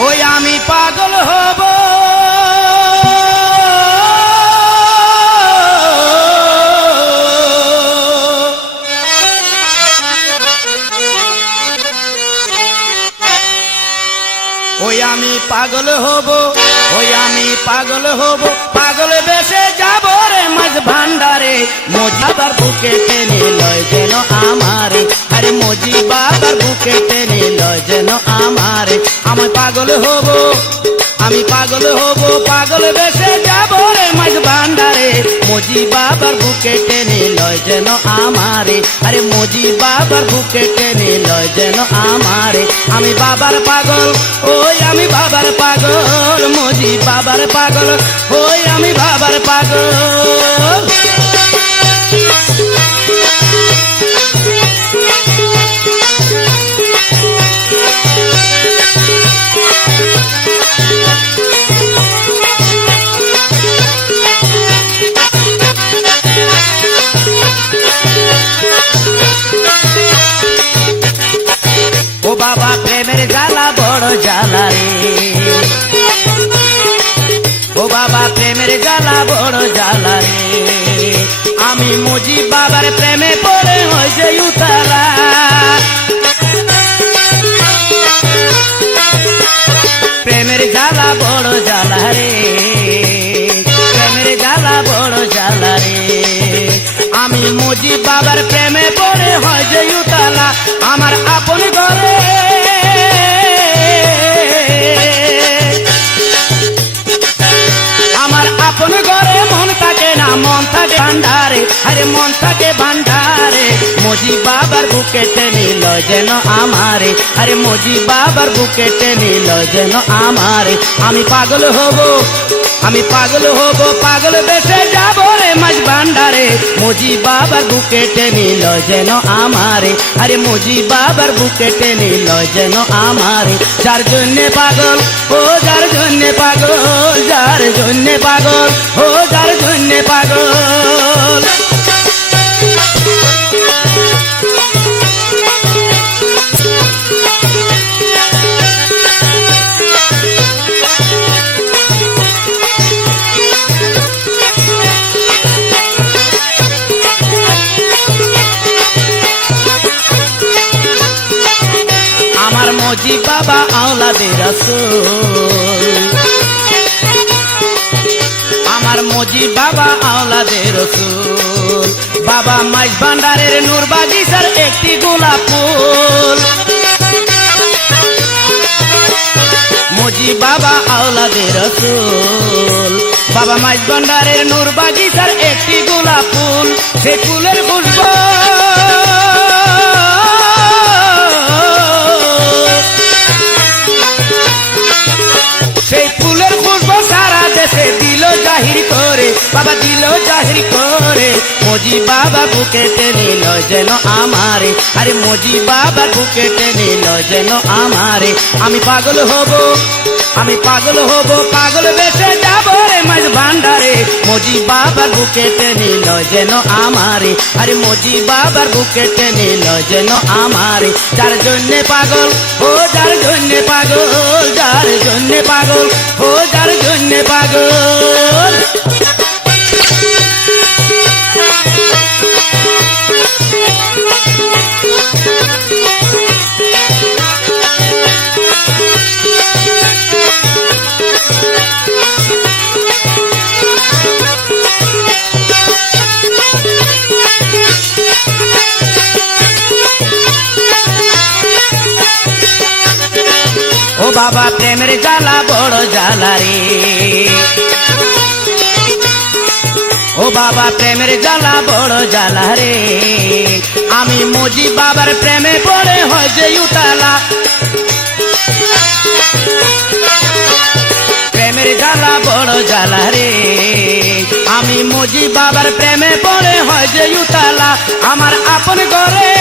ওই আমি পাগল হব ওই আমি পাগল হব ওই আমি পাগল হব পাগল বেশে যাব রে মাঝ ভান্ডারে মজি বাবার বুকে টেনে লয় যেন আমারে আরে মজি বাবার বুকে টেনে লয় যেন আমারে আমি পাগল হব আমি পাগল হব পাগল বেশে যাব রে মাঝ ভান্ডারে মজি বাবার বুকে টেনে লয় যেন আমারে আরে মজি বাবার বুকে টেনে লয় যেন আমারে আমি বাবার পাগল ওই আমি বাবার পাগল মজি বাবার পাগল ওই আমি বাবার পাগল ও বাবা প্রেমের জ্বালা বড় জ্বালা রে ও বাবা প্রেমের জ্বালা বড় জ্বালা রে আমি মজি বাবার প্রেমে পড়ে হয়েছে উতালা প্রেমের জ্বালা বড় জ্বালা রে প্রেমের জ্বালা বড় জ্বালা রে আমি মজি বাবার প্রেমে পড়ে হয়েছে উতালা আমার আপন ঘরে আমার আপন ঘরে মন থাকে না মন থাকে ভান্ডারে আরে মন থাকে ভান্ডারে মজি বাবার বুকে টেনে লয় যেন আমারে আরে মজি বাবার বুকে টেনে লয় যেন আমারে আমি পাগল হব আমি পাগল হব পাগল বেশে যাব রে মাঝ ভান্ডারে মজি বাবার বুকে টেনে লয় যেন আমারে আরে মজি বাবার বুকে টেনে লয় যেন আমারে যার জন্যে পাগল ও যার জন্যে পাগল যার জন্যে পাগল ও যার জন্যে পাগল মজি বাবা আওলাদে রাসূল আমার মজি বাবা আওলাদে রাসূল বাবা মাইজ ভান্ডারের নূর বাগিচার একটি গোলাপ ফুল মজি বাবা আওলাদে রাসূল বাবা মাইজ ভান্ডারের নূর বাগিচার একটি গোলাপ ফুল সে ফুলের খুশবু দিল জাহির করে বাবা দিল জাহির করে মজি বাবা বুকে টেনে লয় যেন আমারে আরে মজি বাবা বুকে টেনে লয় যেন আমারে আমি পাগল হব আমি পাগল হব পাগল বেশে যাব রে মাঝ ভান্ডারে মজি বাবার বুকে টেনে লয় যেন আমারে আরে মজি বাবার বুকে টেনে লয় যেন আমারে যার জন্যে পাগল ও যার জন্যে পাগল যার জন্যে পাগল ও যার জন্যে পাগল ও বাবা প্রেমের জ্বালা বড় জ্বালা রে ও বাবা প্রেমের জ্বালা বড় জ্বালা রে আমি মজি বাবার প্রেমে পড়ে হয় যে উতালা প্রেমের জ্বালা বড় জ্বালা রে আমি মজি বাবার প্রেমে পড়ে হয় যে উতালা আমার আপন ঘরে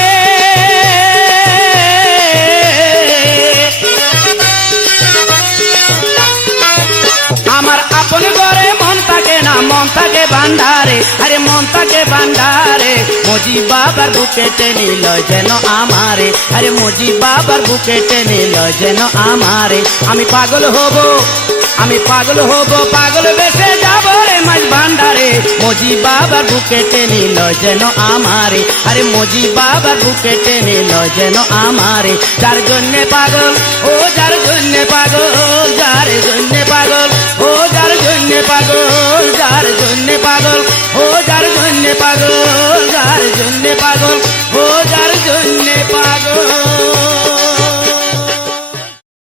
আমার আপন ঘরে মন থাকে না মন থাকে ভান্ডারে, আরে মন থাকে ভান্ডারে, মজি বাবার বুকে টেনে লয় যেন আমারে, আরে মজি বাবার বুকে টেনে লয় যেন আমারে। আমি পাগল হব, আমি পাগল হব, পাগল বেশে যাব রে মাঝ ভান্ডারে, মজি বাবার বুকে টেনে লয় যেন আমারে, আরে মজি বাবার বুকে টেনে লয় যেন আমারে। যার জন্যে পাগল, ও যার জন্যে পাগল, যার জন্যে পাগল, ও যার জন্যে পাগল, যার জন্যে পাগল, ও যার জন্যে পাগল।